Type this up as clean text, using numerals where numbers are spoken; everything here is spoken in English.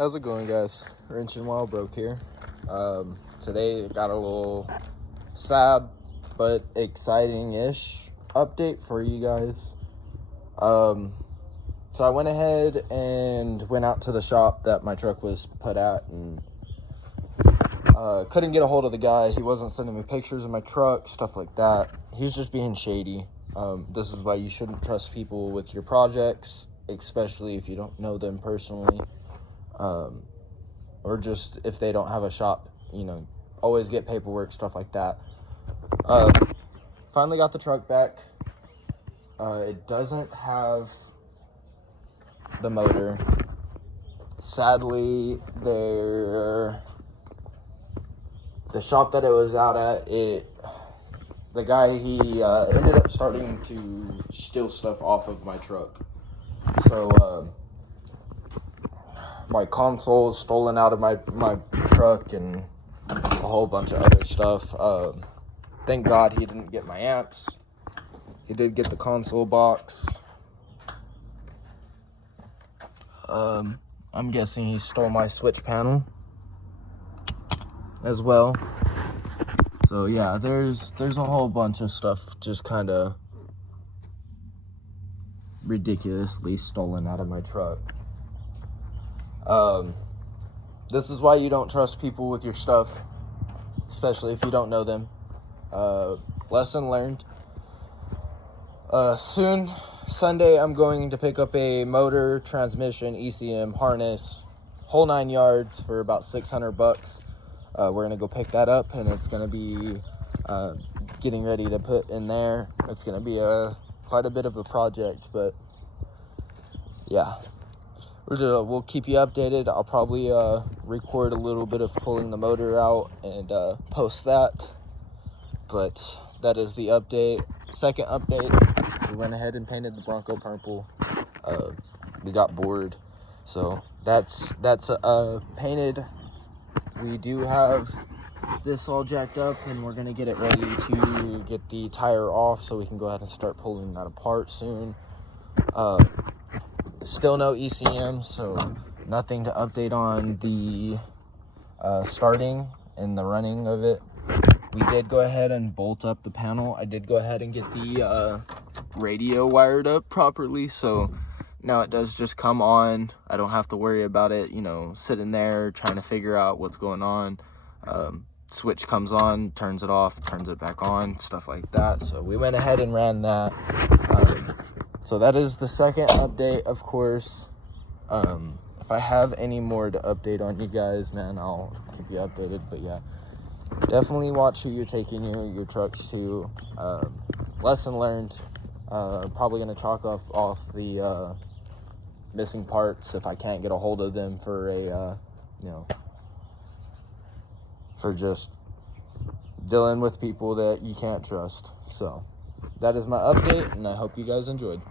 How's it going, guys? Wrench and Wild Broke here. Today got a little sad but exciting-ish update for you guys. So I went ahead and went out to the shop that my truck was put at and couldn't get a hold of the guy. He wasn't sending me pictures of my truck, stuff like that. He was just being shady. This is why you shouldn't trust people with your projects, especially if you don't know them personally. Or just if they don't have a shop, always get paperwork, stuff like that. Finally got the truck back. It doesn't have the motor. Sadly, the shop that it was out at, the guy, he ended up starting to steal stuff off of my truck. So, my console was stolen out of my truck and a whole bunch of other stuff. Thank God he didn't get my amps. He did get the console box. I'm guessing he stole my switch panel as well. So yeah, there's a whole bunch of stuff just kind of ridiculously stolen out of my truck. This is why you don't trust people with your stuff, especially if you don't know them. Lesson learned. Soon, Sunday, I'm going to pick up a motor, transmission, ECM, harness, whole 9 yards for about $600. We're gonna go pick that up, and it's gonna be getting ready to put in there. It's gonna be quite a bit of a project, but yeah. We'll keep you updated. I'll probably record a little bit of pulling the motor out and post that. But that is the update. Second update, we went ahead and painted the Bronco purple. We got bored, so that's painted. We do have this all jacked up, and we're gonna get it ready to get the tire off so we can go ahead and start pulling that apart soon. Still no ECM, so nothing to update on the starting and the running of it. We did go ahead and bolt up the panel. I did go ahead and get the radio wired up properly, so now it does just come on. I don't have to worry about it, sitting there trying to figure out what's going on. Switch comes on, turns it off, turns it back on, stuff like that. So we went ahead and ran that. So that is the second update, of course. If I have any more to update on you guys, man, I'll keep you updated. But yeah, definitely watch who you're taking your trucks to. Lesson learned. Probably going to chalk off the missing parts if I can't get a hold of them for for just dealing with people that you can't trust. So that is my update, and I hope you guys enjoyed.